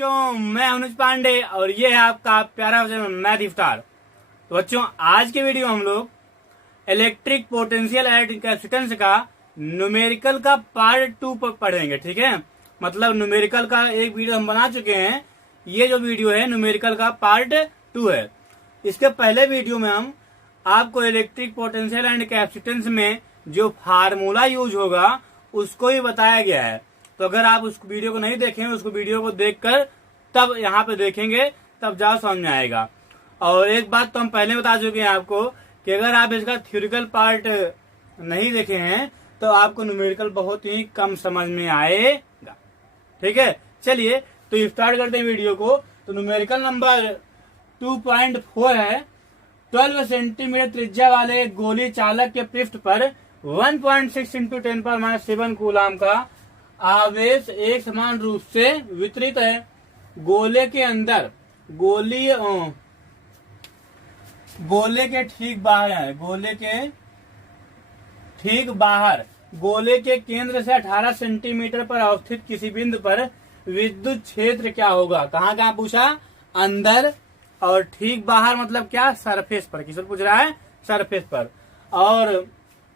बच्चों, मैं अनुज पांडे और ये है आपका प्यारा मैथ इफ्तार। तो बच्चों, आज के वीडियो हम लोग इलेक्ट्रिक पोटेंशियल एंड कैपेसिटेंस का न्यूमेरिकल का पार्ट 2 पढ़ेंगे। ठीक है, मतलब न्यूमेरिकल का एक वीडियो हम बना चुके हैं। ये जो वीडियो है न्यूमेरिकल का पार्ट 2 है। इसके पहले वीडियो में हम आपको इलेक्ट्रिक पोटेंशियल एंड कैपेसिटेंस में जो फार्मूला यूज होगा उसको ही बताया गया है। तो अगर आप उस वीडियो को नहीं देखें, उसको वीडियो को देखकर तब यहाँ पे देखेंगे, तब जाओ समझ में आएगा। और एक बात तो हम पहले बता चुके हैं आपको कि अगर आप इसका थ्योरिटिकल पार्ट नहीं देखे हैं तो आपको न्यूमेरिकल बहुत ही कम समझ में आएगा। ठीक है, चलिए तो स्टार्ट करते हैं वीडियो को। तो न्यूमेरिकल नंबर 2.4 है। 12 सेंटीमीटर त्रिज्या वाले गोली चालक के पृष्ठ पर 1.6 इंटू 10⁻⁷ कूलाम का आवेश एक समान रूप से वितरित है। गोले के अंदर गोले के ठीक बाहर है, गोले के केंद्र से 18 सेंटीमीटर पर अवस्थित किसी बिंदु पर विद्युत क्षेत्र क्या होगा। कहाँ पूछा? अंदर। और ठीक बाहर मतलब क्या? सरफेस पर। किस पर पूछ रहा है? सरफेस पर। और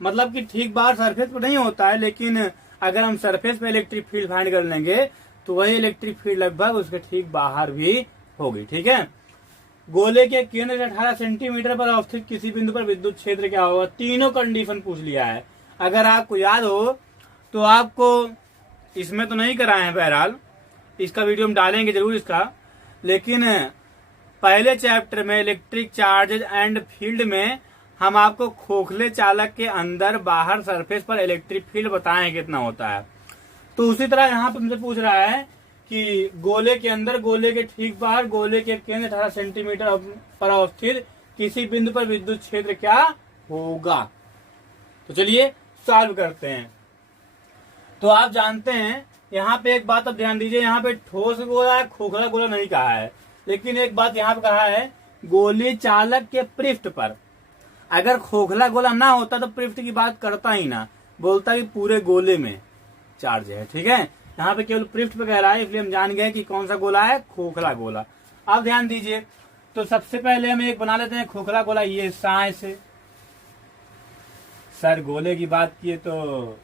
मतलब कि ठीक बाहर सरफेस पर नहीं होता है, लेकिन अगर हम सरफेस पे इलेक्ट्रिक फील्ड फाइंड कर लेंगे तो वही इलेक्ट्रिक फील्ड लगभग उसके ठीक बाहर भी होगी। ठीक है, गोले के केंद्र से 18 सेंटीमीटर पर अवस्थित किसी बिंदु पर विद्युत क्षेत्र क्या होगा। तीनों कंडीशन पूछ लिया है। अगर आपको याद हो तो आपको इसमें तो नहीं कराए हैं, बहरहाल इसका वीडियो हम डालेंगे जरूर इसका, लेकिन पहले चैप्टर में इलेक्ट्रिक चार्जेज एंड फील्ड में हम आपको खोखले चालक के अंदर बाहर सरफेस पर इलेक्ट्रिक फील्ड बताएं कितना होता है। तो उसी तरह यहाँ पे मुझे पूछ रहा है कि गोले के अंदर, गोले के ठीक बाहर, गोले के केंद्र 18 सेंटीमीटर पर अवस्थित किसी बिंदु पर विद्युत क्षेत्र क्या होगा। तो चलिए सॉल्व करते हैं। तो आप जानते हैं यहाँ पे एक बात अब ध्यान दीजिए, यहाँ पे ठोस गोला खोखला गोला नहीं कहा है, लेकिन एक बात यहाँ पे कहा है गोली चालक के पृष्ठ पर। अगर खोखला गोला ना होता तो पृष्ठ की बात करता ही ना, बोलता कि पूरे गोले में चार्ज है। ठीक है, यहाँ पे केवल पृष्ठ पे कह रहा है, इसलिए हम जान गए कि कौन सा गोला है? खोखला गोला। अब ध्यान दीजिए, तो सबसे पहले हम एक बना लेते हैं खोखला गोला। ये साय से सर गोले की बात किए तो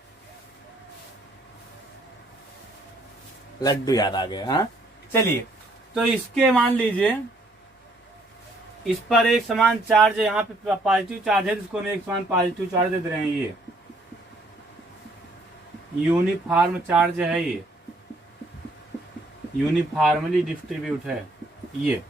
लड्डू याद आ गए। हाँ, चलिए तो इसके मान लीजिए इस पर एक समान चार्ज है, यहाँ पे पॉजिटिव चार्ज है, जिसको हम एक समान पॉजिटिव चार्ज दे रहे हैं। ये यूनिफॉर्म चार्ज है, ये यूनिफॉर्मली डिस्ट्रीब्यूट है ये।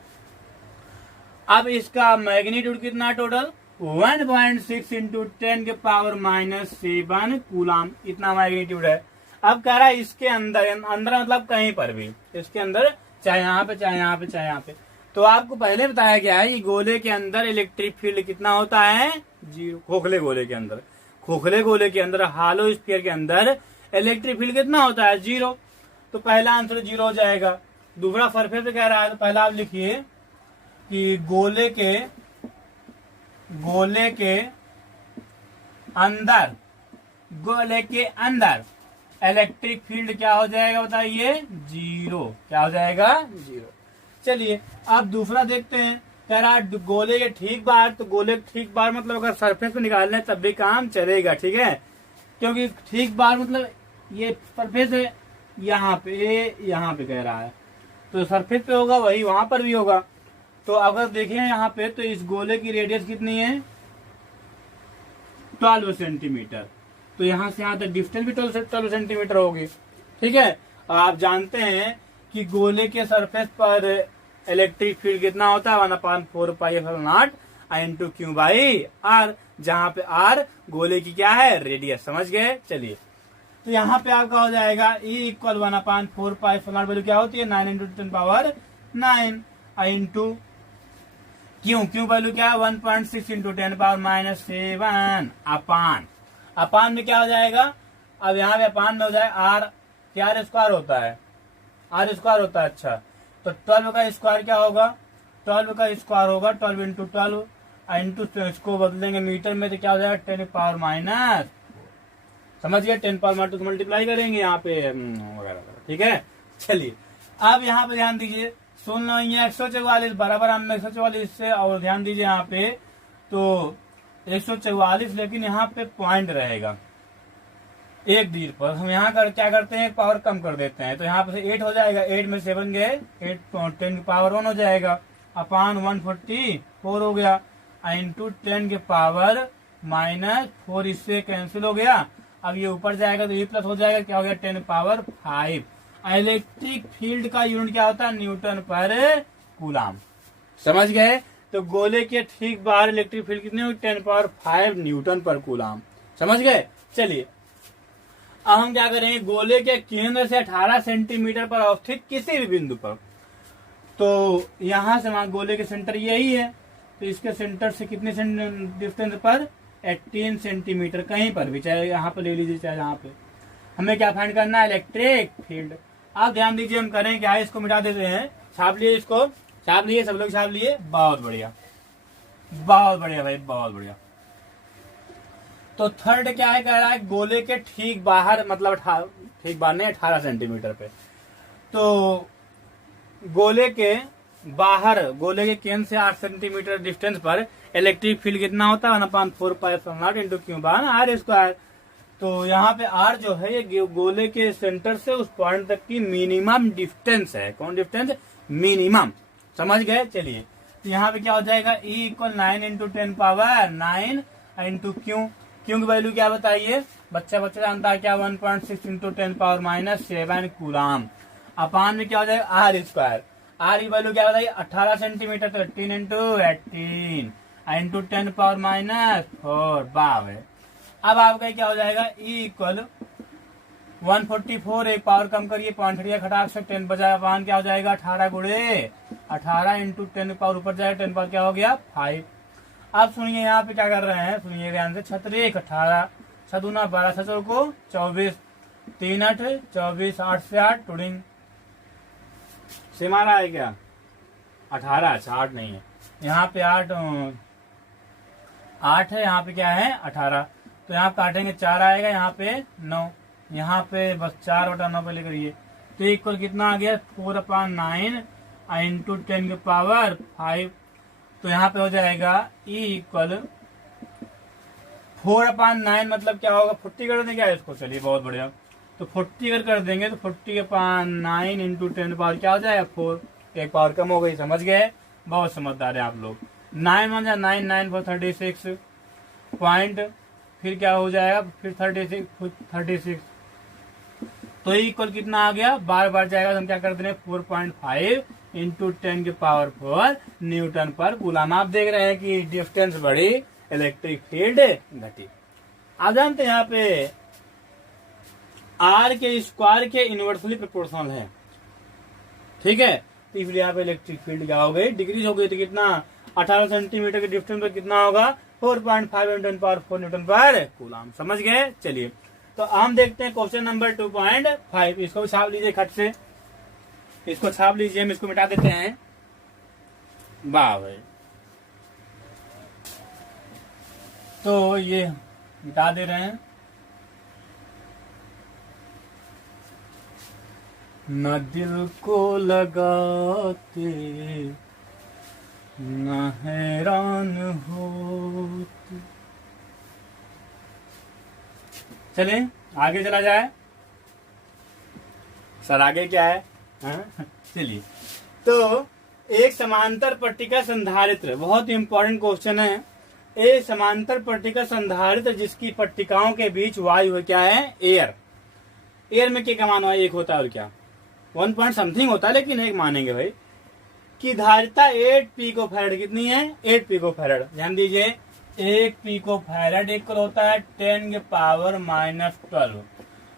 अब इसका मैग्नीट्यूड कितना टोटल? 1.6 इंटू 10⁻⁷ कूलाम, इतना मैग्नीट्यूड है। अब कह रहा है इसके अंदर, अंदर मतलब कहीं पर भी, इसके अंदर चाहे यहाँ पे चाहे यहाँ पे चाहे यहाँ पे। तो आपको पहले बताया गया है कि गोले के अंदर इलेक्ट्रिक फील्ड कितना होता है? 0। खोखले गोले के अंदर हालो स्फीयर के अंदर इलेक्ट्रिक फील्ड कितना होता है? 0। तो पहला आंसर 0 हो जाएगा। दूसरा सरफेस पे कह रहा है, तो पहला आप लिखिए कि गोले के अंदर इलेक्ट्रिक फील्ड क्या हो जाएगा बताइए? 0। क्या हो जाएगा? 0। चलिए अब दूसरा देखते हैं। कह रहा है गोले के ठीक बाहर, तो गोले के ठीक बाहर मतलब अगर सरफेस पे निकाल लें तब भी काम चलेगा। ठीक है, क्योंकि ठीक बाहर मतलब ये सरफेस है, यहाँ पे कह रहा है, तो सरफेस पे होगा वही वहां पर भी होगा। तो अगर देखें यहाँ पे तो इस गोले की रेडियस कितनी है? 12 सेंटीमीटर। तो यहाँ से यहाँ तक डिस्टेंस भी 12 सेंटीमीटर होगी। ठीक है, आप जानते हैं कि गोले के सरफेस पर इलेक्ट्रिक फील्ड कितना होता है? 1/4πε0 इंटू क्यू बाई आर, जहां पे आर गोले की क्या है? रेडियस। समझ गए? चलिए तो यहाँ पे आपका हो जाएगा E = 1/4πε0 वैल्यू क्या होती है? 9 इंटू 10⁹ इंटू क्यू वैल्यू क्या है? 1.6 इंटू 10⁻⁷ अपान में क्या हो जाएगा? अब यहाँ पे अपान में हो जाए आर, क्या आर स्क्वायर होता है? आर स्क्वायर होता है। अच्छा, तो 12 का स्क्वायर क्या होगा? 12 का स्क्वायर होगा 12 इंटू 12 इंटू, इसको बदलेंगे मीटर में तो क्या हो जाएगा? 10⁻⁻। समझ गए? 10⁻² मल्टीप्लाई करेंगे यहाँ पे वगैरह। ठीक है, चलिए अब यहाँ पे ध्यान दीजिए, 144 बराबर हम 144 से, और ध्यान दीजिए यहाँ पे तो 144, लेकिन यहाँ पे पॉइंट रहेगा एक दीर पर। हम यहाँ क्या करते हैं, पावर कम कर देते हैं, तो यहाँ पे 8 हो जाएगा, 8 में 7 गए, 8 10 की पावर 1 हो जाएगा, अपान 144 हो गया, इंटू 10 के पावर -4, इससे कैंसिल हो गया। अब ये ऊपर जाएगा तो ये प्लस हो जाएगा, क्या हो गया 10 पावर 5। इलेक्ट्रिक फील्ड का यूनिट क्या होता है, न्यूटन पर कूलाम। समझ गए? तो गोले के ठीक बाहर इलेक्ट्रिक फील्ड कितनी होगी, 10 पावर 5 न्यूटन पर कूलाम। समझ गए? चलिए अब हम क्या करेंगे, गोले के केंद्र से 18 सेंटीमीटर पर अवस्थित किसी भी बिंदु पर, तो यहां से वहां गोले के सेंटर यही है, तो इसके सेंटर से कितने डिस्टेंस पर, 18 सेंटीमीटर, कहीं पर भी, चाहे यहाँ पर ले लीजिए चाहे यहाँ पे। हमें क्या फाइंड करना है, इलेक्ट्रिक फील्ड। आप ध्यान दीजिए हम करें क्या है, इसको मिटा देते हैं, छाप लिए, इसको छाप लिए, सब लोग छाप लिए, बहुत बढ़िया, बहुत बढ़िया भाई, बहुत बढ़िया। तो थर्ड क्या है, कह रहा है गोले के ठीक बाहर, मतलब ठीक बाहर नहीं, 18 सेंटीमीटर पे, तो गोले के बाहर, गोले के केंद्र से 8 सेंटीमीटर डिस्टेंस पर इलेक्ट्रिक फील्ड कितना होता है, 1/4π0 इंटू Q/r²। तो यहाँ पे r जो है ये गोले के सेंटर से उस पॉइंट तक की मिनिमम डिस्टेंस है। कौन डिस्टेंस? मिनिमम। समझ गए? चलिए तो यहाँ पे क्या हो जाएगा, E = 9 into 10 power 9 into Q की वैल्यू क्या बताइए, बच्चा जानता है क्या, 1.6 इंटू 10 पावर -7 कूलाम। अपान में क्या हो जाएगा, r²। r की वैल्यू क्या बताइए, 18 सेंटीमीटर, तो 18 इंटू 18 इंटू 10 पावर -4 12। अब आपका क्या हो जाएगा, E = 144, एक पावर कम करिए, 0.3 घटा से 10 बजाय, अपान क्या हो जाएगा, 18 गुणे 18 इंटू 10 पावर ऊपर जाएगा, 10 पावर क्या हो गया 5। अब सुनिए यहाँ पे क्या कर रहे हैं, सुनिए ध्यान से, 6×1 18, 6×2 12, 6×4 को 24, 3 8 24, 8 से 8 टूडिंग सेम आ रहा है क्या, 18, अच्छा 8 नहीं है, यहाँ पे 8 है, यहाँ पे क्या है 18, तो यहाँ काटेंगे 4 आएगा, यहाँ पे 9, यहाँ पे बस 4/9 पे लेकर ये, तो इक्वल कितना आ गया, 4/9 इंटू 10 के पावर 5। तो यहाँ पे हो जाएगा E = 4/9, मतलब क्या होगा, 40 कर देंगे क्या इसको, चलिए बहुत बढ़िया, तो 40 अगर कर देंगे तो 40/9 इंटू 10 पावर क्या हो जाएगा 4, एक पावर कम हो गई। समझ गए? बहुत समझदार है आप लोग। 9 1 9, 9 4 36 पॉइंट, फिर क्या हो जाएगा, फिर 36, तो इक्वल कितना आ गया, बार जाएगा, तो हम क्या कर देंगे 4.5 इंटू 10 के पावर 4 न्यूटन पर कूलाम। आप देख रहे हैं कि डिस्टेंस बढ़ी, इलेक्ट्रिक फील्ड घटी। आप जानते हैं यहाँ पे r के स्क्वायर के इनवर्सली प्रोपोर्शनल है, ठीक है, तो इसलिए यहाँ पे इलेक्ट्रिक फील्ड क्या हो गई, डिक्रीज हो गई, तो कितना 18 सेंटीमीटर के डिस्टेंस पर कितना होगा, 4.5 इंटू 10 पावर 4 न्यूटन पर कूलाम। समझ गए? चलिए तो हम देखते हैं क्वेश्चन नंबर 2.5, इसको भी छाप लीजिए खट से, इसको छाप लीजिए, हम इसको मिटा देते हैं, वाह भाई, तो ये मिटा दे रहे हैं। न दिल को लगाते न हैरान होते। चलिए आगे चला जाए, सर आगे क्या है, चलिए, तो एक समांतर पट्टिका संधारित्र, बहुत इंपॉर्टेंट क्वेश्चन है। एक समांतर पट्टिका संधारित्र जिसकी पट्टिकाओं के बीच वायु क्या है, एयर। एयर में क्या मान हुआ, एक होता है, और क्या 1 पॉइंट समथिंग होता है, लेकिन एक मानेंगे भाई, की धारिता 8 पिकोफैराड कितनी है, 8 पिकोफैराड। ध्यान दीजिए, 1 पिकोफैराड इक्वल होता है 10 के पावर -12।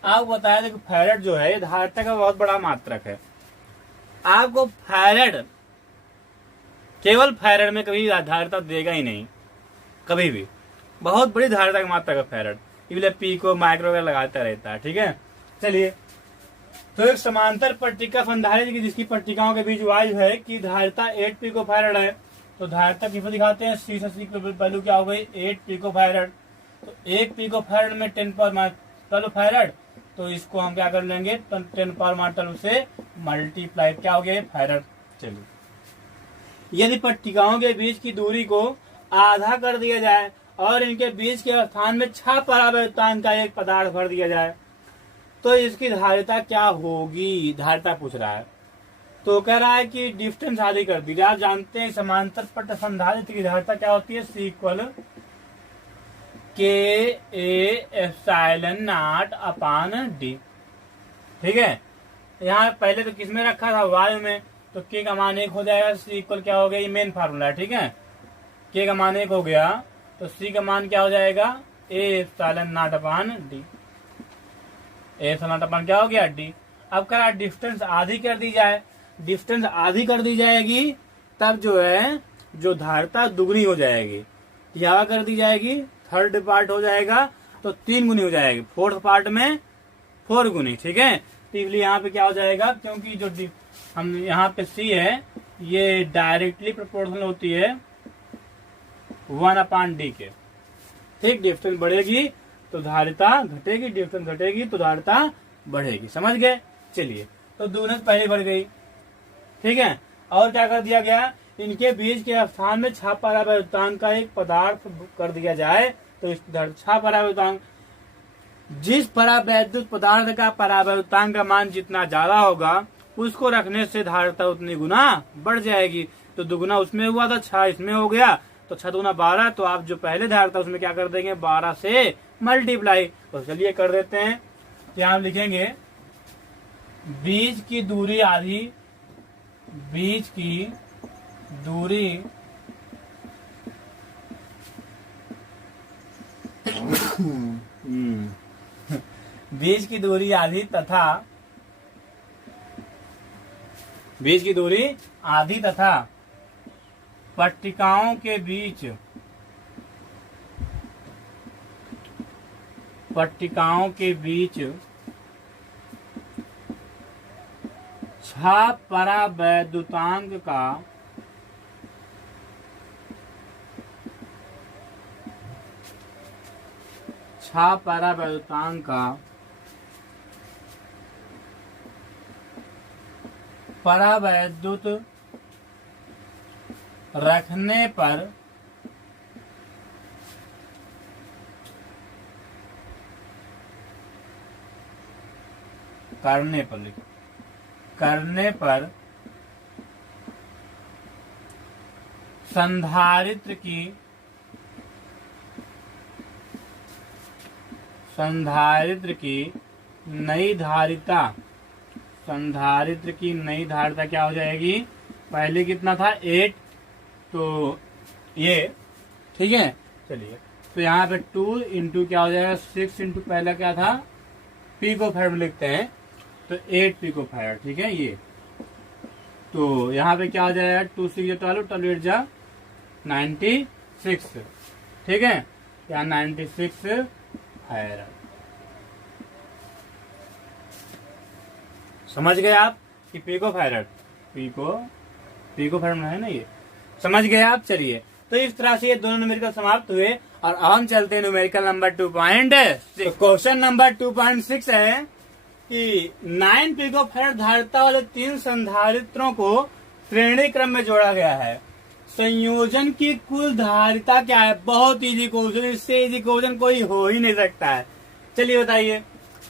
आपको बताया था कि फैराड जो है धारिता का बहुत बड़ा मात्रक है। आपको फैराड, केवल फैराड में कभी धारिता देगा ही नहीं, कभी भी, बहुत बड़ी धारिता का मात्रक है फैराड, इसलिए पिको माइक्रो लगाता रहता है, ठीक है। चलिए, तो एक समांतर पट्टिका संधारित्र जिसकी पट्टिकाओं के बीच वायु है की धारिता 8 पिकोफैराड है, तो धारिता किसको दिखाते हैं, C से C की वैल्यू क्या हो गई 8 पिकोफैराड। तो 1 पिकोफैराड में 10 पावर 12 फैराड, तो इसको हम क्या कर लेंगे 10 पावर माइनस 12 से मल्टीप्लाई, क्या हो गया फैरड। चलिए यदि पट्टिकाओं के बीच की दूरी को आधा कर दिया जाए और इनके बीच के स्थान में 6 परावैद्युतांक का एक पदार्थ भर दिया जाए तो इसकी धारिता क्या होगी, धारिता पूछ रहा है। तो कह रहा है कि डिस्टेंस आधी कर दी जाए। आप जानते हैं समांतर पट्ट संधारित्र की धारिता क्या होती है, सी इक्वल KA/0 ठीक है। यहाँ पहले तो किसमें रखा था, वायु में, तो के का मान 1 हो जाएगा, सी इक्वल क्या हो गया, ये मेन फार्मूला है, ठीक है। के का मान 1 हो गया तो सी का मान क्या हो जाएगा, A/0/D। A/0 क्या हो गया, D। अब कह रहा डिस्टेंस आधी कर दी जाए, डिस्टेंस आधी कर दी जाएगी तब जो है जो धारिता दुगनी हो जाएगी, क्या कर दी जाएगी, थर्ड पार्ट हो जाएगा तो 3 गुनी हो जाएगी, फोर्थ पार्ट में 4 गुनी, ठीक है। तो इसलिए यहाँ पे क्या हो जाएगा, क्योंकि जो हम यहाँ पे सी है ये डायरेक्टली प्रोपोर्शनल होती है 1/D के, ठीक। डिस्टेंस बढ़ेगी तो धारिता घटेगी, डिस्टेंस घटेगी तो धारिता बढ़ेगी, समझ गए। चलिए तो दूरी पहले बढ़ गई, ठीक है। और क्या कर दिया गया, इनके बीच के स्थान में 6 परावैद्युतांक का एक पदार्थ कर दिया जाए तो इस 6 परावैद्युतांक, जिस परावैद्युत पदार्थ का परावैद्युतांक का मान जितना ज्यादा होगा उसको रखने से धारिता उतनी गुना बढ़ जाएगी। तो दुगुना उसमें हुआ था, 6 इसमें हो गया तो 6 दूना 12, तो आप जो पहले धारिता उसमें क्या कर देंगे, 12 से मल्टीप्लाई। तो चलिए कर देते हैं, यहाँ लिखेंगे बीच की दूरी आधी, बीच की दूरी बीच की दूरी आधी तथा बीच की दूरी आधी तथा पट्टिकाओं के बीच 6 परावैद्युतांक का परावैद्युत रखने पर करने पर संधारित्र की नई धारिता क्या हो जाएगी, पहले कितना था 8, तो ये, ठीक है। चलिए तो यहाँ पे 2 इंटू क्या हो जाएगा 6 इंटू पहला क्या था पिको फैराड लिखते हैं तो 8 पिको फैराड, ठीक है। ये तो यहाँ पे क्या हो जाएगा 2 6 12 12 8 जा 96, ठीक है। यहाँ 96 फैराड, समझ गए आप कि पिको फैराड है ना, ये समझ गए आप। चलिए तो इस तरह से ये दोनों न्यूमेरिकल समाप्त हुए और अब हम चलते हैं न्यूमेरिकल नंबर 2.6। क्वेश्चन नंबर 2.6 है कि 9 पिको फैराड धारिता वाले 3 संधारित्रों को श्रेणी क्रम में जोड़ा गया है, संयोजन की कुल धारिता क्या है। बहुत इजी क्वेश्चन, इससे इजी क्वेश्चन कोई हो ही नहीं सकता है। चलिए बताइए,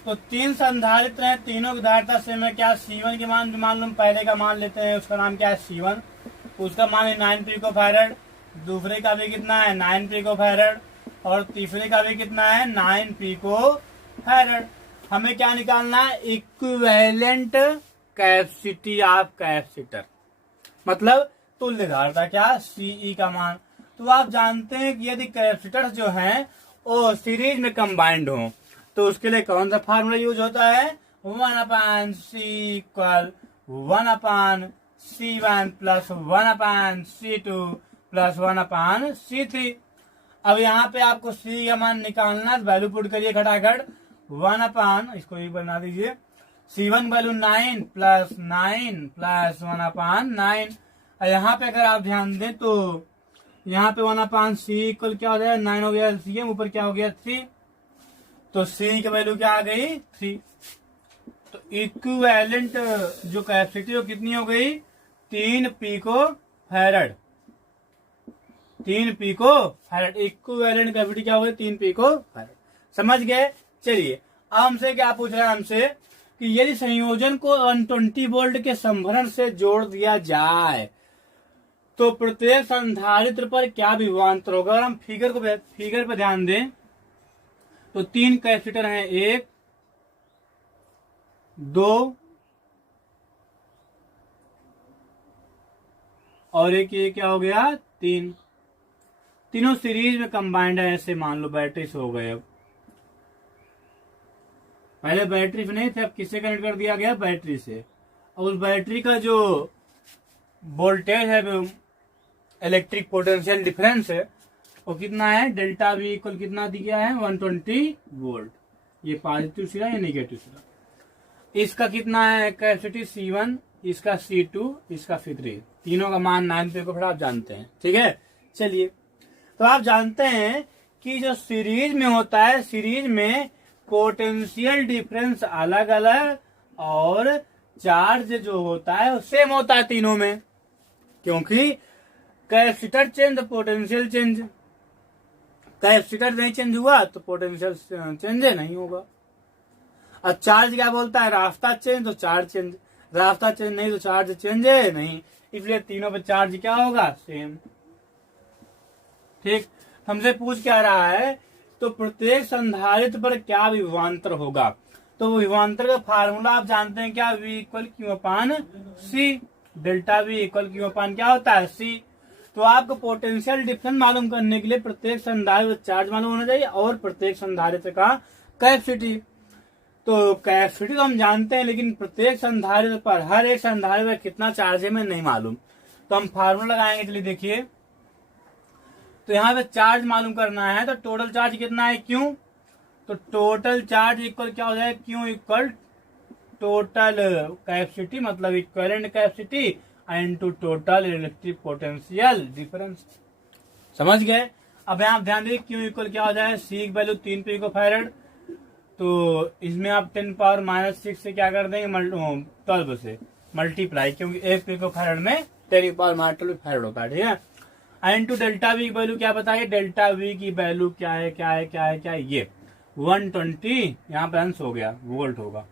तो 3 संधारित्र हैं, तीनों की धारिता से मैं क्या C1 के मान लूं, पहले का मान लेते हैं, उसका नाम क्या है C1, उसका मान है 9 पिको फैराड, दूसरे का भी कितना है 9 पिको फैराड और तीसरे का भी कितना है 9 पिको फैराड। हमें क्या निकालना है, इक्विवेलेंट कैपेसिटी ऑफ कैपेसिटर, मतलब तुल्य धारिता क्या CE का मान। तो आप जानते हैं कि यदि कैपेसिटर जो है वो सीरीज में कंबाइंड हो तो उसके लिए कौन सा फार्मूला यूज होता है, 1/C = 1/C1 + 1/C2 + 1/C3। अब यहाँ पे आपको C का मान निकालना, वैल्यू पुट करिए खटाखट, 1/, इसको ये बना दीजिए, C1 वैल्यू 9 + 9 + 1/9। यहाँ पे अगर आप ध्यान दें तो यहाँ पे 1/C = क्या हो जाएगा 9 हो गया, LCM ऊपर क्या हो गया 3, तो सी की वैल्यू क्या आ गई 3। तो इक्विवेलेंट जो कैपेसिटी वो कितनी हो गई 3 pico farad. 3 pico farad equivalent capacity क्या हो गई 3 पिको फैरड। समझ गए। चलिए अब हमसे क्या पूछ रहा है हमसे कि यदि संयोजन को 120 वोल्ट के संभरण से जोड़ दिया जाए तो प्रत्येक संधारित्र पर क्या विभवांतर होगा। अगर हम फिगर पर ध्यान दें तो 3 कैपेसिटर हैं 1 2 और एक ये क्या हो गया 3। तीनों सीरीज में कंबाइंड है। ऐसे मान लो बैटरी से हो गए। अब पहले बैटरी से नहीं थे, अब किससे कनेक्ट कर दिया गया बैटरी से। और उस बैटरी का जो वोल्टेज है इलेक्ट्रिक पोटेंशियल डिफरेंस है वो कितना है डेल्टा वी इक्वल कितना दिया है 120 वोल्ट। ये पॉजिटिव सिरा या नेगेटिव सिरा। इसका कितना है कैपेसिटी C1 इसका C2 इसका C3 तीनों का मान 9 पे को फिर आप जानते हैं। ठीक है। चलिए तो आप जानते हैं कि जो सीरीज में होता है सीरीज में पोटेंशियल डिफरेंस अलग अलग और चार्ज जो होता है वो सेम होता है तीनों में। क्योंकि कैपेसिटर चेंज तो पोटेंशियल चेंज। कैपेसिटर नहीं चेंज हुआ तो पोटेंशियल चेंज नहीं होगा। अब चार्ज क्या बोलता है रास्ता चेंज तो चार्ज चेंज। रास्ता चेंज नहीं तो चार्ज चेंज है नहीं। इसलिए तीनों पे चार्ज क्या होगा सेम। ठीक। हमसे पूछ क्या रहा है तो प्रत्येक संधारित्र पर क्या विभवांतर होगा। तो विभवांतर का फार्मूला आप जानते हैं क्या V इक्वल क्यू अपान सी। डेल्टा V इक्वल क्यू अपान क्या होता है C। तो आपको पोटेंशियल डिफरेंस मालूम करने के लिए प्रत्येक संधारित्र चार्ज मालूम होना चाहिए और प्रत्येक संधारित्र का कैपेसिटी। तो कैपेसिटी तो हम जानते हैं लेकिन प्रत्येक संधारित्र पर हर एक संधारित्र पर कितना चार्ज है मैं नहीं मालूम। तो हम फार्मूला लगाएंगे। चलिए देखिए तो यहाँ पे चार्ज मालूम करना है तो टोटल चार्ज कितना है क्यू। तो टोटल चार्ज इक्वल क्या हो जाएगा क्यू इक्वल टोटल कैपेसिटी मतलब equivalent capacity into total electric potential difference. समझ गए। अब यहाँ ध्यान दीजिए क्यू इक्वल क्या हो जाएगा सी की वैल्यू 3 पिको फैरड। तो इसमें आप 10⁻⁻6 से क्या कर देंगे 12 से मल्टीप्लाई क्योंकि 1 पिको फैरड में 10⁻12 फैरड होता है। ठीक है। इनटू डेल्टा वी की वैल्यू क्या बताइए डेल्टा वी की वैल्यू क्या है ये 120 यहाँ पे अंश हो गया वोल्ट होगा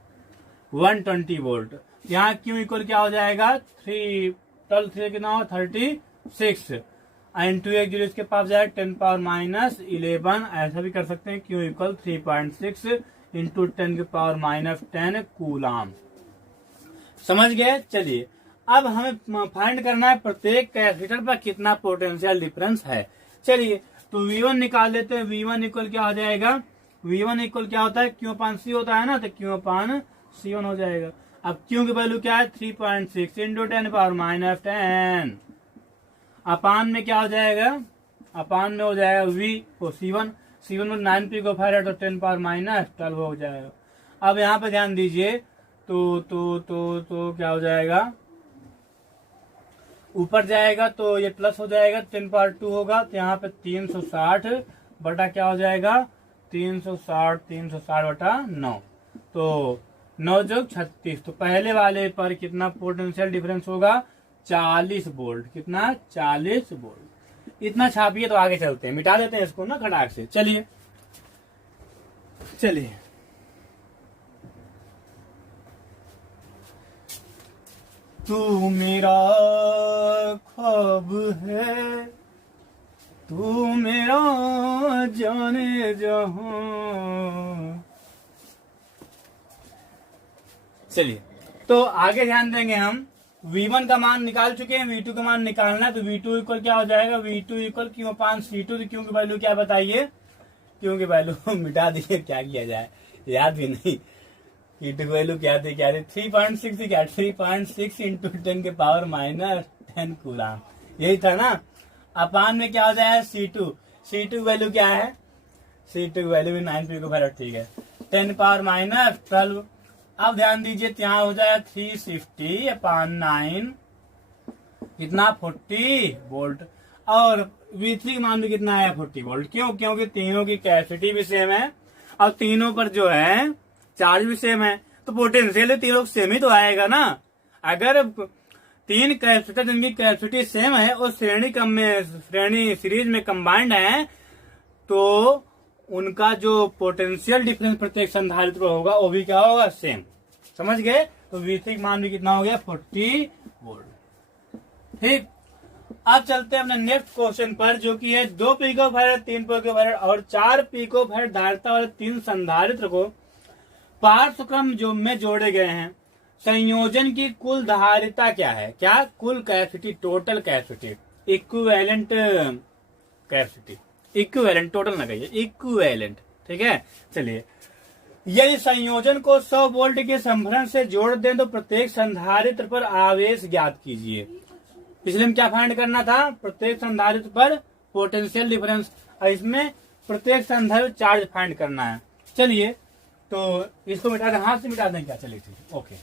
120 वोल्ट। यहाँ क्यू इक्वल क्या हो जाएगा 3 कितना हो 36 इनटू 1 जीरो इसके पास जाएगा 10⁻11। ऐसा भी कर सकते हैं क्यू इक्वल 3.6 इंटू 10⁻10 कूलाम। समझ गए। चलिए अब हमें फाइंड करना है प्रत्येक कैपेसिटर पर कितना पोटेंशियल डिफरेंस है। चलिए तो V1 निकाल लेते हैं। V1 इक्वल क्या हो जाएगा V1 इक्वल क्या होता है क्यू अपान सी होता है ना तो क्यू अपान C1 हो जाएगा। अब क्यू की वैल्यू क्या है 3.6 इंटू 10⁻10 अपान में क्या हो जाएगा अपान में हो जाएगा V को C1 में 9 पिको फैरड तो 10⁻12 हो जाएगा। अब यहाँ पे ध्यान दीजिए तो क्या हो जाएगा ऊपर जाएगा तो ये प्लस हो जाएगा 10⁻2 होगा तो यहाँ पे 360 बटा क्या हो जाएगा 360 बटा 9 तो 9 जोग 36। तो पहले वाले पर कितना पोटेंशियल डिफरेंस होगा 40 वोल्ट। कितना 40 वोल्ट। इतना छापिए तो आगे चलते हैं। मिटा देते हैं इसको ना खटाक से। चलिए तू मेरा ख्वाब है तू मेरा जाने जहां। चलिए तो आगे ध्यान देंगे हम। V1 का मान निकाल चुके हैं V2 का मान निकालना है तो V2 इक्वल क्या हो जाएगा V2 इक्वल क्यू अपान C2। तो क्यू की वैल्यू क्या बताइए क्यू की वैल्यू मिटा दिए क्या किया जाए याद भी नहीं। V2 की वैल्यू क्या थी 3.6 क्या 3.6 इंटू 10⁻10 कूलाम यही था ना। अपान में क्या हो जाएगा C2 वैल्यू क्या है C2 की वैल्यू भी 9 पिको फैरड। ठीक है 10⁻12। अब ध्यान दीजिए यहाँ हो जाएगा 350/9 कितना 40 वोल्ट और V3 का मान भी कितना है 40 वोल्ट। क्यों क्योंकि तीनों की कैपेसिटी भी सेम है अब तीनों पर जो है चार्ज भी सेम है, तो पोटेंशियल तीनों सेम ही तो आएगा ना। अगर तीन कैपेसिटर जिनकी कैपेसिटी सेम है और श्रेणी सीरीज में कंबाइंड है, तो उनका जो पोटेंशियल डिफरेंस प्रत्येक संधारित्र होगा वो भी क्या होगा, सेम। समझ गए। तो V3 मान भी कितना हो गया, 40 वोल्ट। ठीक, अब चलते हैं अपने नेक्स्ट क्वेश्चन पर, जो कि है 2 पिकोफैराड, 3 पिकोफैराड और 4 पिकोफैराड धारिता वाले 3 संधारित्र को पार्श्वक्रम जो में जोड़े गए हैं। संयोजन की कुल धारिता क्या है, क्या कुल capacity, total capacity, equivalent capacity, equivalent, total ना कहिए, इक्विवेलेंट। ठीक है, चलिए। यदि संयोजन को 100 वोल्ट के संभरण से जोड़ दें तो प्रत्येक संधारित्र पर आवेश ज्ञात कीजिए। पिछले में क्या फाइंड करना था, प्रत्येक संधारित्र पर पोटेंशियल डिफरेंस, इसमें प्रत्येक संधारित्र चार्ज फाइंड करना है। चलिए, तो इसको मिटा दें, हाथ से मिटा दें क्या, चलिए ठीक, ओके,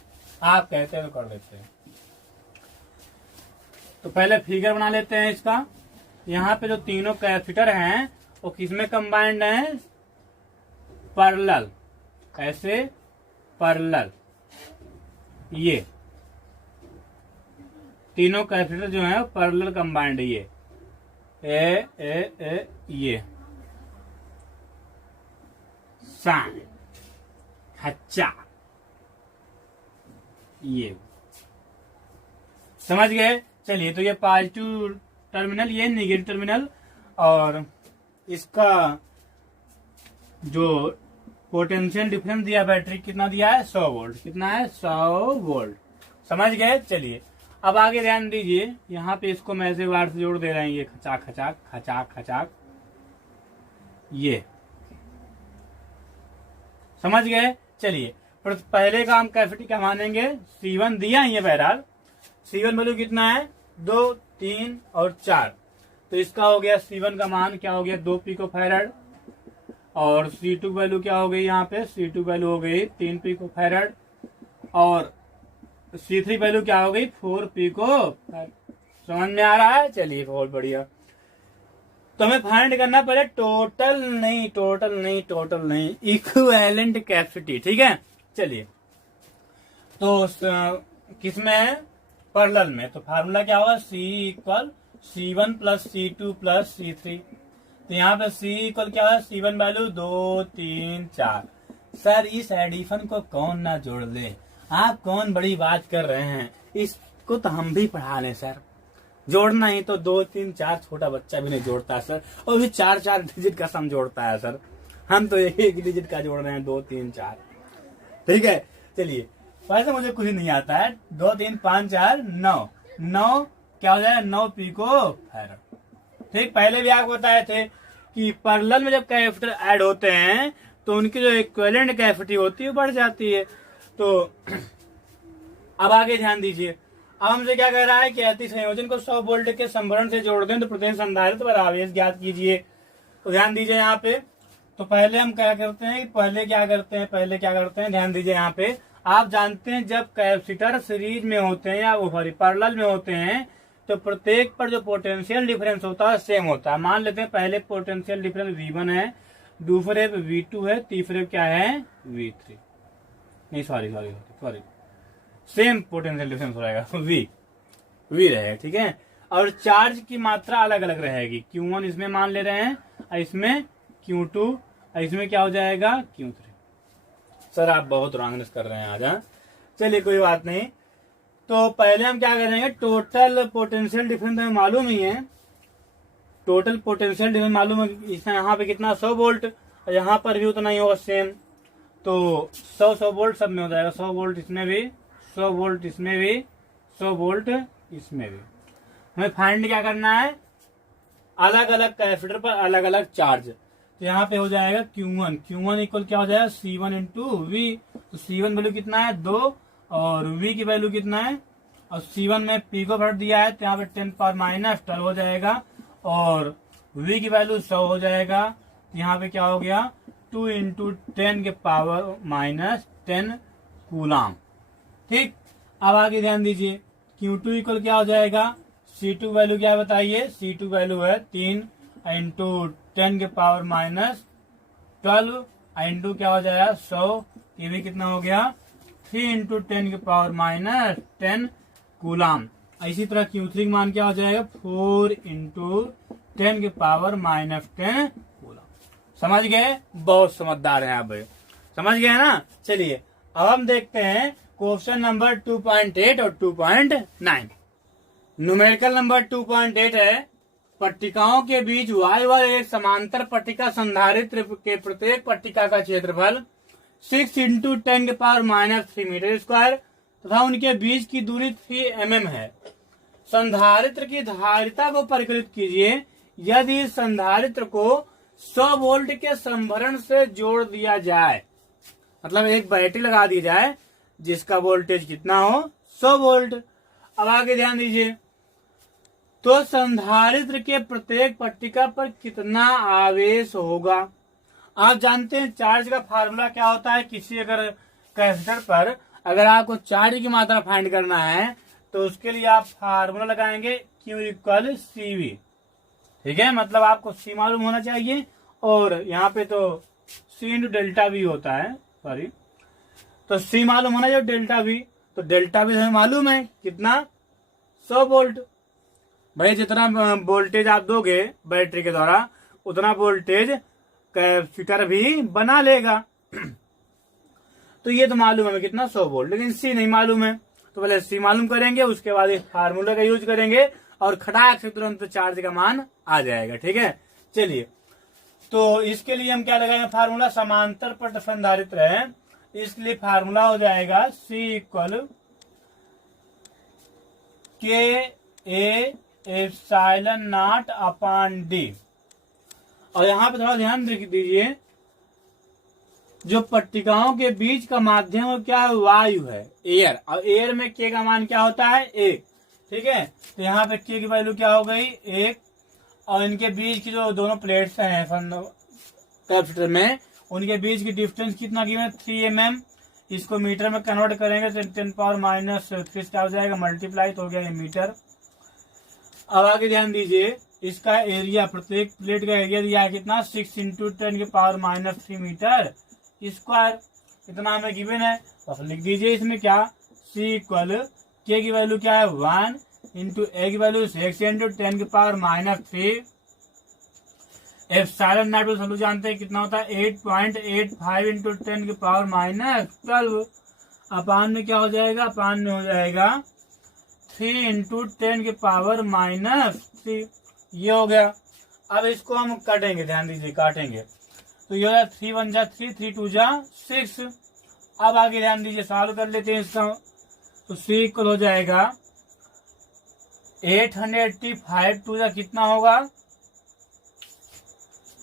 आप कहते हैं तो कर लेते हैं। तो पहले फिगर बना लेते हैं इसका। यहाँ पे जो तीनों कैपेसिटर हैं वो किसमें कंबाइंड हैं, पैरेलल। कैसे, पैरेलल। ये तीनों कैपेसिटर जो है पैरेलल कंबाइंड, ये ये साइन अच्छा, ये समझ गए। चलिए, तो ये पॉजिटिव टर्मिनल, ये नेगेटिव टर्मिनल, और इसका जो पोटेंशियल डिफरेंस दिया बैटरी कितना दिया है, 100 वोल्ट। कितना है, 100 वोल्ट। समझ गए। चलिए, अब आगे ध्यान दीजिए, यहाँ पे इसको मैं ऐसे वायर से जोड़ दे रहे हैं, ये खचाक खचाक खचाक खचाक, ये समझ गए। चलिए, पहले का हम कैपेसिटी क्या मानेंगे, C1 दिया है ये बहरहाल। C1 वैल्यू कितना है, 2, 3 और 4। तो इसका हो गया C1 का मान क्या हो गया, 2 पिकोफैराड, और C2 वैल्यू क्या हो गई, यहाँ पे C2 वैल्यू हो गई 3 पिकोफैराड, और C3 वैल्यू क्या हो गई, 4 पिको। समझ में आ रहा है। चलिए, बहुत बढ़िया। तो हमें फाइंड करना पड़े टोटल नहीं, इक्विवेलेंट कैपेसिटी। ठीक है, चलिए, तो किसमें है, पैरेलल में। तो फार्मूला क्या होगा, C equal C1 plus C2 plus C3। तो यहाँ पे C इक्वल क्या है, C1 वैल्यू 2, 3, 4। सर, इस एडिशन को कौन ना जोड़ ले, आप कौन बड़ी बात कर रहे हैं, इसको तो हम भी पढ़ा लें सर। जोड़ना ही तो 2, 3, 4 छोटा बच्चा भी नहीं जोड़ता सर, और भी 4 डिजिट का सम जोड़ता है सर। हम तो एक डिजिट का जोड़ रहे हैं, 2, 3, 4। ठीक है, चलिए, वैसे मुझे कुछ नहीं आता है। 2, 3, 5, 4, 9 क्या हो जाएगा, 9 पिकोफैराड। ठीक, पहले भी आपको बताए थे कि पैरेलल में जब कैपेसिटर ऐड होते हैं तो उनकी जो इक्विवेलेंट कैपेसिटी होती है बढ़ जाती है। तो अब आगे ध्यान दीजिए, अब हमसे क्या कह रहा है कि यदि संयोजन को 100 वोल्ट के संभरण से जोड़ दें तो प्रत्येक संधारित्र पर आवेश ज्ञात कीजिए। तो ध्यान दीजिए यहाँ पे, तो पहले हम क्या करते हैं, पहले क्या करते हैं, ध्यान दीजिए यहाँ पे। आप जानते हैं जब कैपेसिटर सीरीज में होते हैं या पैरेलल में होते हैं तो प्रत्येक पर जो पोटेंशियल डिफरेंस होता है सेम होता है। मान लेते हैं पहले पोटेंशियल डिफरेंस V1 है, दूसरे पे V2 है, तीसरे पे क्या है, V3। नहीं, सॉरी, सेम पोटेंशियल डिफरेंस हो जाएगा, V रहेगा। ठीक है, और चार्ज की मात्रा अलग अलग रहेगी। Q1 इसमें मान ले रहे हैं, इसमें Q2, इसमें क्या हो जाएगा, Q3। सर, आप बहुत रॉन्गनेस कर रहे हैं आज। चलिए, कोई बात नहीं। तो पहले हम क्या करेंगे, टोटल पोटेंशियल डिफरेंस हमें मालूम ही है, टोटल पोटेंशियल डिफरेंस मालूम है। इसमें यहाँ पे कितना, 100 वोल्ट, और यहाँ पर भी उतना ही होगा सेम। तो 100 वोल्ट सब में हो जाएगा, 100 वोल्ट इसमें भी, 100 वोल्ट इसमें भी, 100 वोल्ट इसमें भी। हमें फाइंड क्या करना है, अलग अलग कैपेसिटर पर अलग अलग चार्ज। तो यहाँ पे हो जाएगा Q1 इक्वल क्या हो जाएगा, C1 इंटू V। तो C1 वैल्यू कितना है, 2, और V की वैल्यू कितना है, और C1 में पिकोफैराड दिया है तो यहाँ पे 10⁻⁻12 हो जाएगा, और V की वैल्यू 100 हो जाएगा। तो यहाँ पे क्या हो गया, 2 इंटू 10⁻⁻10 कूलाम। ठीक, अब आगे ध्यान दीजिए, Q2 इक्वल क्या हो जाएगा, C2 वैल्यू क्या है बताइए, C2 वैल्यू है 3 इंटू 10⁻⁻12 इंटू क्या हो जाएगा 100, ये भी कितना हो गया 3 इंटू 10 की पावर माइनस 10 कूलाम। इसी तरह Q3 का मान क्या हो जाएगा 4 इंटू 10 की पावर माइनस 10 कूलाम। समझ गए? बहुत समझदार है आप, समझ गए ना। चलिए अब हम देखते हैं क्वेश्चन नंबर 2.8 और 2.9। न्यूमेरिकल नंबर 2.8 है, पट्टिकाओं के बीच y1 एक समांतर पट्टिका संधारित्र के प्रत्येक पट्टिका का क्षेत्रफल 6 इंटू 10 की पावर माइनस 3 मीटर स्क्वायर तथा उनके बीच की दूरी 3 mm है। संधारित्र की धारिता को परिकलित कीजिए यदि इस संधारित्र को 100 वोल्ट के संभरण से जोड़ दिया जाए, मतलब एक बैटरी लगा दी जाए जिसका वोल्टेज कितना हो 100 वोल्ट। अब आगे ध्यान दीजिए, तो संधारित्र के प्रत्येक पट्टिका पर कितना आवेश होगा। आप जानते हैं चार्ज का फार्मूला क्या होता है। किसी अगर कैपेसिटर पर अगर आपको चार्ज की मात्रा फाइंड करना है तो उसके लिए आप फार्मूला लगाएंगे Q इक्वल CV। ठीक है, मतलब आपको C मालूम होना चाहिए और यहाँ पे तो C इंटू डेल्टा V होता है, सॉरी, तो C मालूम होना चाहिए डेल्टा V। तो डेल्टा V हमें मालूम है कितना 100 वोल्ट। भाई जितना वोल्टेज आप दोगे बैटरी के द्वारा उतना वोल्टेज कैपेसिटर भी बना लेगा। तो ये तो मालूम है कितना 100 वोल्ट, लेकिन C नहीं मालूम है। तो पहले C मालूम करेंगे, उसके बाद इस फार्मूला का यूज करेंगे और खटाक से तुरंत चार्ज का मान आ जाएगा। ठीक है, चलिए तो इसके लिए हम क्या लगाएंगे फार्मूला, समांतर पट संधारित्र है, इसके लिए फार्मूला हो जाएगा C equal KA epsilon not upon D। और यहाँ पे थोड़ा ध्यान दीजिए, जो पट्टिकाओं के बीच का माध्यम क्या है वायु है, एयर। और एयर में K का मान क्या होता है 1। ठीक है, तो यहाँ पे K की वैल्यू क्या हो गई 1। और इनके बीच की जो दोनों प्लेट्स हैं कैपेसिटर में, उनके बीच की डिस्टेंस कितना गिवन है 3 mm। इसको मीटर में कन्वर्ट करेंगे तो 10 पावर माइनस 3 क्या हो जाएगा मल्टीप्लाई, तो हो गया ये मीटर। अब आगे ध्यान दीजिए, इसका एरिया प्रत्येक प्लेट का एरिया दिया है कितना 6 इंटू 10 की पावर माइनस 3 मीटर स्क्वायर, इतना हमें गिवन है। तो लिख दीजिए इसमें क्या C इक्वल K की वैल्यू क्या है 1 इंटू A की वैल्यू 6 इंटू 10 की पावर माइनस 3। एप्सिलॉन नॉट को जानते हैं कितना होता है 8.85 इंटू 10 की पावर माइनस 12। अपान में क्या हो जाएगा, अपान में हो जाएगा 3 इंटू 10 की पावर माइनस 3। ये हो गया। अब इसको हम काटेंगे, ध्यान दीजिए काटेंगे तो ये हो जाए 3 1 जा 3, 3 2 जा 6। अब आगे ध्यान दीजिए सॉल्व कर लेते हैं इसका। तो C इक्वल हो जाएगा 885 टू जा कितना होगा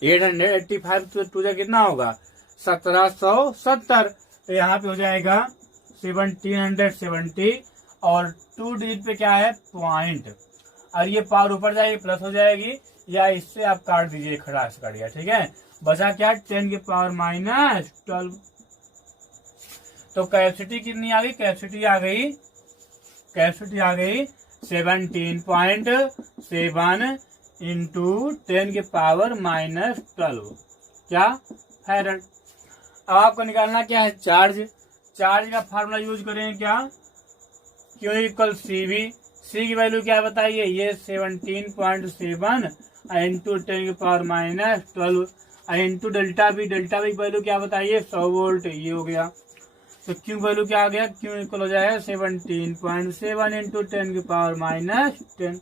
885 टू जा कितना होगा 1770। तो यहाँ पे हो जाएगा 1770 और 2 डिजिट पे क्या है पॉइंट, और ये पावर ऊपर जाएगी प्लस हो जाएगी, या इससे आप काट दीजिए, खड़ा से कट गया। ठीक है, बचा क्या 10 की पावर माइनस 12। तो कैपेसिटी कितनी आ गई, कैपेसिटी आ गई 17.7 इंटू 10 की पावर माइनस 12 क्या फैरड। अब आपको निकालना क्या है चार्ज। चार्ज का फार्मूला यूज करेंगे क्या Q इक्वल CV। C की वैल्यू क्या बताइए, ये 17.7 इंटू 10 की power minus 12 into delta V। Delta V की वैल्यू क्या बताइए 100 वोल्ट, ये हो गया। तो Q वैल्यू क्या आ गया, Q इक्वल हो जाएगा 17.7 इंटू 10 की पावर माइनस 10।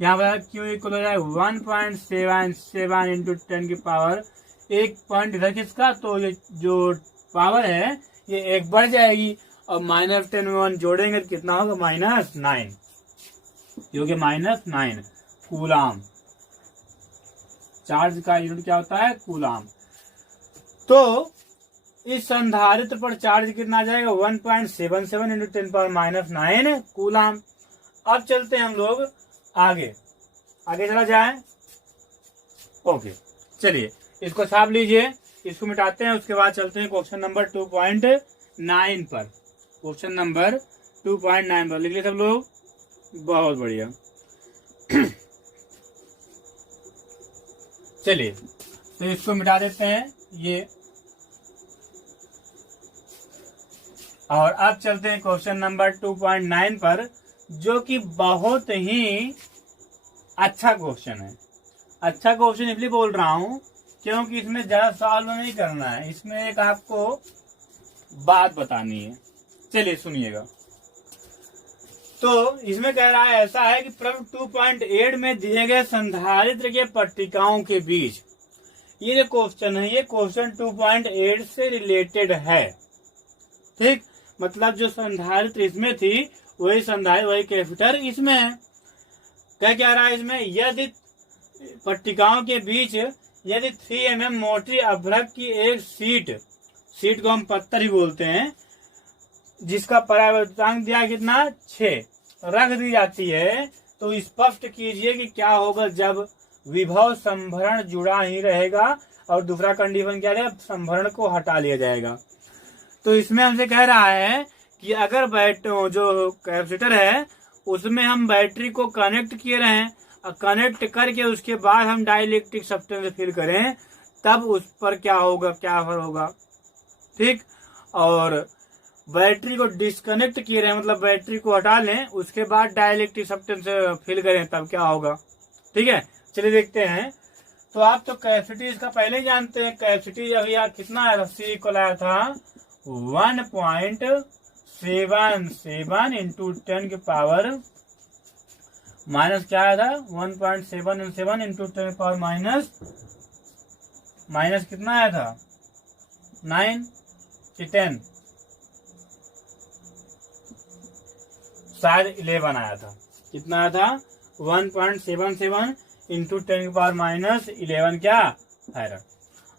यहाँ पर Q इक्वल हो जाएगा 1.77 इंटू 10 की पावर, एक पॉइंट इधर किसका, तो ये जो पावर है ये एक बढ़ जाएगी और माइनस 10 में 1 जोड़ेंगे तो कितना होगा -9, क्योंकि -9 कूलाम। चार्ज का यूनिट क्या होता है कूलाम। तो इस संधारित्र पर चार्ज कितना आ जाएगा 1.77 इंटू 10 पावर -9 कूलाम। अब चलते हैं हम लोग आगे चला जाए। ओके, चलिए इसको छाप लीजिए, इसको मिटाते हैं, उसके बाद चलते हैं क्वेश्चन नंबर 2.9 पर। क्वेश्चन नंबर 2.9 पर लिख लिया सब लोग, बहुत बढ़िया। चलिए तो इसको मिटा देते हैं, ये और अब चलते हैं क्वेश्चन नंबर 2.9 पर, जो कि बहुत ही अच्छा क्वेश्चन है। अच्छा क्वेश्चन इसलिए बोल रहा हूं क्योंकि इसमें ज्यादा सॉल्व नहीं करना है, इसमें एक आपको बात बतानी है। चलिए सुनिएगा। तो इसमें कह रहा है ऐसा है कि प्रश्न 2.8 में दिए गए संधारित्र के पट्टिकाओं के बीच, ये जो क्वेश्चन है ये क्वेश्चन 2.8 से रिलेटेड है। ठीक, मतलब जो संधारित्र इसमें थी वही संधारित्र वही कैपेसिटर इसमें है। क्या रहा है इसमें, यदि पट्टिकाओं के बीच यदि 3 mm मोटी अभ्रक की एक सीट को हम पत्थर ही बोलते हैं, जिसका परावर्तनांक दिया कितना 6 रख दी जाती है, तो स्पष्ट कीजिए कि क्या होगा जब विभव संभरण जुड़ा ही रहेगा और दूसरा कंडीशन क्या है, संभरण को हटा लिया जाएगा। तो इसमें हमसे कह रहा है कि अगर जो कैपेसिटर है उसमें हम बैटरी को कनेक्ट किए रहें, कनेक्ट करके उसके बाद हम डाइलेक्ट्रिक सब्सटेंस फिल करें, तब उस पर क्या होगा, क्या असर होगा। ठीक, और बैटरी को डिस्कनेक्ट किए रहे मतलब बैटरी को हटा लें, उसके बाद डाइलेक्ट्रिक सब्सटेंस फिल करें, तब क्या होगा। ठीक है, चलिए देखते हैं। तो आप तो कैपेसिटी इसका पहले ही जानते हैं। कैपेसिटी अभी यार कितना आया था, C को लाया था 1.77 इंटू 10 की पावर माइनस क्या आया था 1.77 इंटू 10 की पावर माइनस कितना आया था 9 कि 10, शायद 11 आया था। कितना आया था 1.77 इंटू 10 की पावर माइनस 11 क्या फैरड।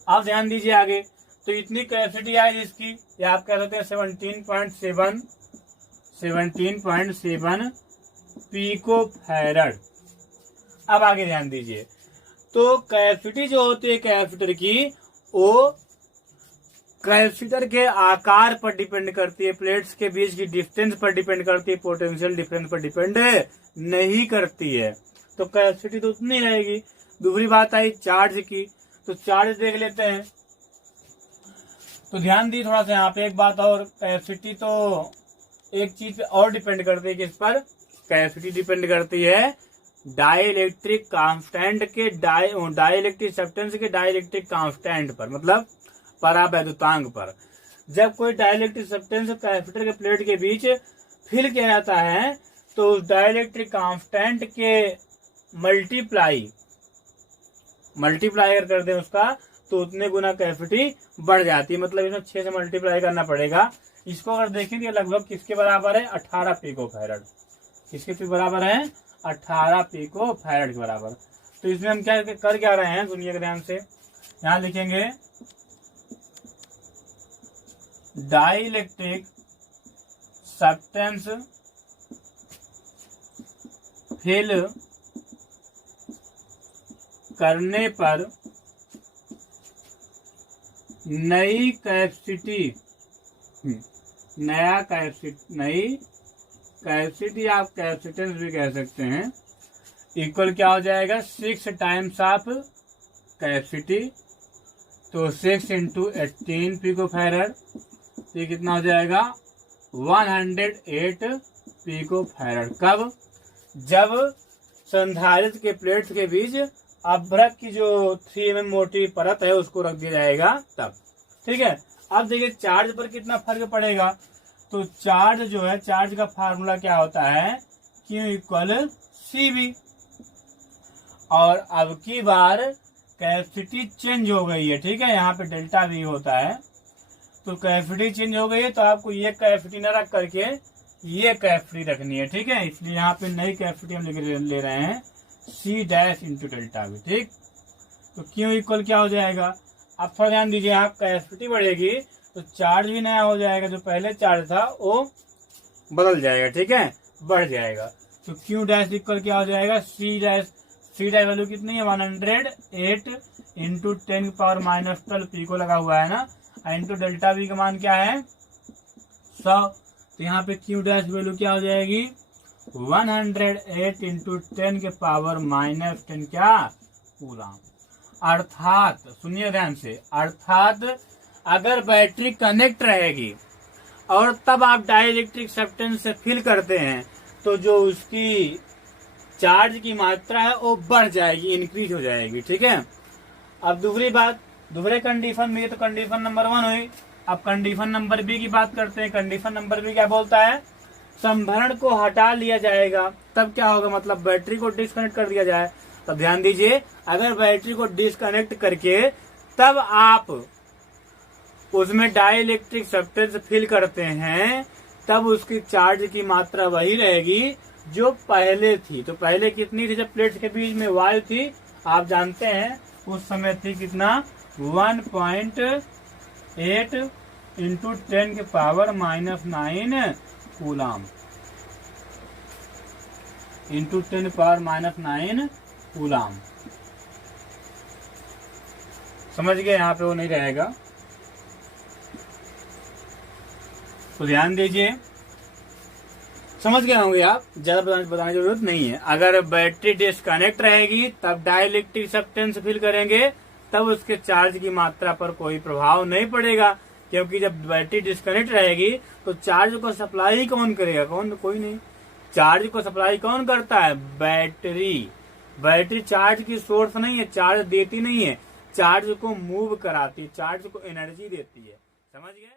आप ध्यान दीजिए आगे, तो इतनी कैपेसिटी आई जिसकी, या आप कह सकते हैं 17.7 पीको फैरड। अब आगे ध्यान दीजिए, तो कैपेसिटी जो होती है कैपेसिटर की, वो कैपेसिटर के आकार पर डिपेंड करती है, प्लेट्स के बीच की डिस्टेंस पर डिपेंड करती है, पोटेंशियल डिफरेंस पर डिपेंड नहीं करती है। तो कैपेसिटी तो उतनी रहेगी। दूसरी बात आई चार्ज की, तो चार्ज देख लेते हैं। तो ध्यान दी थोड़ा सा यहाँ पे एक बात और, कैपेसिटी तो एक चीज पे और डिपेंड करती है, किस पर, कैपेसिटी डिपेंड करती है डाइलेक्ट्रिक कांस्टेंट के डाइलेक्ट्रिक सब्सटेंस के डाइलेक्ट्रिक कांस्टेंट पर, मतलब परावैद्युतांक पर। जब कोई डाइलेक्ट्रिक सब्सटेंस कैपेसिटर के प्लेट के बीच फिल किया जाता है, तो उस डाइलेक्ट्रिक कांस्टेंट के मल्टीप्लाई अगर कर दें उसका, तो उतने गुना कैपेसिटी बढ़ जाती है। मतलब इसमें 6 से मल्टीप्लाई करना पड़ेगा। इसको अगर देखें तो लगभग किसके बराबर है, 18 पिको फैरड। किसके बराबर है, 18 पिको फैरड के बराबर। तो इसमें हम क्या रहे हैं, सुनिएगा ध्यान से। यहाँ लिखेंगे डाइलेक्ट्रिक सब्सटेंस फिल करने पर नई कैपेसिटी आप कैपेसिटेंस भी कह सकते हैं, इक्वल क्या हो जाएगा 6 टाइम्स ऑफ कैपेसिटी। तो 6 इंटू 18 पिको फैरड, ये कितना हो जाएगा 108 पिको फैरड। कब, जब संधारित्र के प्लेट्स के बीच अभ्रक की जो 3 mm मोटी परत है उसको रख दिया जाएगा तब। ठीक है, अब देखिए चार्ज पर कितना फर्क पड़ेगा। तो चार्ज जो है, चार्ज का फार्मूला क्या होता है, Q इक्वल CV। और अब की बार कैपेसिटी चेंज हो गई है। ठीक है, यहाँ पे डेल्टा V होता है, तो कैपेसिटी चेंज हो गई है, तो आपको ये कैपेसिटी न रख करके ये कैपेसिटी रखनी है। ठीक है, इसलिए यहाँ पे नई कैपेसिटी हम ले रहे हैं C dash into delta V। ठीक, तो Q इक्वल क्या हो जाएगा, आप थोड़ा ध्यान दीजिए, यहाँ कैपेसिटी बढ़ेगी तो चार्ज भी नया हो जाएगा, जो पहले चार्ज था वो बदल जाएगा। ठीक है, बढ़ जाएगा। तो Q डैश इक्वल क्या हो जाएगा, C डैश वैल्यू कितनी है 108 इंटू 10 की पावर माइनस 12 पिको लगा हुआ है ना, इंटू डेल्टा V का मान क्या है 100। तो यहाँ पे Q डैश वैल्यू क्या हो जाएगी 108 इंटू 10 के पावर माइनस 10 क्या कूलम। अर्थात सुनिए ध्यान से, अर्थात अगर बैटरी कनेक्ट रहेगी और तब आप डाइलेक्ट्रिक सब्सटेंस से फिल करते हैं तो जो उसकी चार्ज की मात्रा है वो बढ़ जाएगी, इंक्रीज हो जाएगी। ठीक है। अब दूसरी बात, दूसरे कंडीशन में, तो कंडीशन नंबर 1 हुई। अब कंडीशन नंबर बी की बात करते हैं। कंडीशन नंबर बी क्या बोलता है, संभरण को हटा लिया जाएगा। तब क्या होगा, मतलब बैटरी को डिस्कनेक्ट कर दिया जाए। तब ध्यान दीजिए, अगर बैटरी को डिस्कनेक्ट करके तब आप उसमें डाइलेक्ट्रिक सब्सटेंस फिल करते हैं, तब उसकी चार्ज की मात्रा वही रहेगी जो पहले थी। तो पहले कितनी थी, जब प्लेट्स के बीच में वायु थी, आप जानते हैं उस समय थी कितना, 1.8 इंटू 10 के power -9 coulomb, into 10 power -9 coulomb. समझ गए, यहाँ पे वो नहीं रहेगा। तो ध्यान दीजिए, समझ गए होंगे आप, ज्यादा बताने की जरूरत नहीं है। अगर बैटरी डिस्कनेक्ट रहेगी तब डाइलेक्ट्रिक सब्सटेंस फिल करेंगे, तब उसके चार्ज की मात्रा पर कोई प्रभाव नहीं पड़ेगा, क्योंकि जब बैटरी डिस्कनेक्ट रहेगी तो चार्ज को सप्लाई कौन करेगा, कोई नहीं। चार्ज को सप्लाई कौन करता है, बैटरी। बैटरी चार्ज की सोर्स नहीं है, चार्ज देती नहीं है, चार्ज को मूव कराती है, चार्ज को एनर्जी देती है। समझ गए।